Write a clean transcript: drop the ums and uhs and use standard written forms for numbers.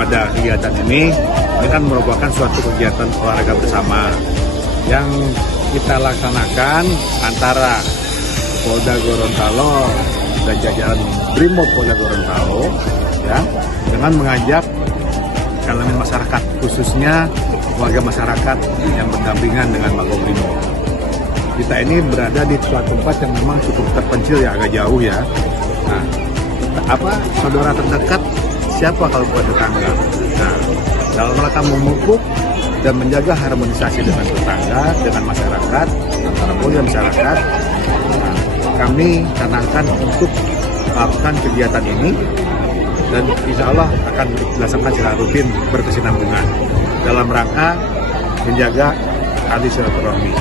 pada kegiatan ini kan merupakan suatu kegiatan olahraga bersama yang kita laksanakan antara Polda Gorontalo dan jajaran Brimob Polda Gorontalo, ya, dengan mengajak elemen masyarakat, khususnya warga masyarakat yang berdampingan dengan Makobrimob. Kita ini berada di suatu tempat yang memang cukup terpencil, ya, agak jauh, ya. Nah, saudara terdekat siapa kalau bukan tetangga? Nah, dalam rangka memupuk dan menjaga harmonisasi dengan tetangga, dengan masyarakat, antara polda masyarakat, nah, kami canangkan untuk melakukan kegiatan ini dan insya Allah akan dilaksanakan secara rutin berkesinambungan dalam rangka menjaga tali silaturahmi.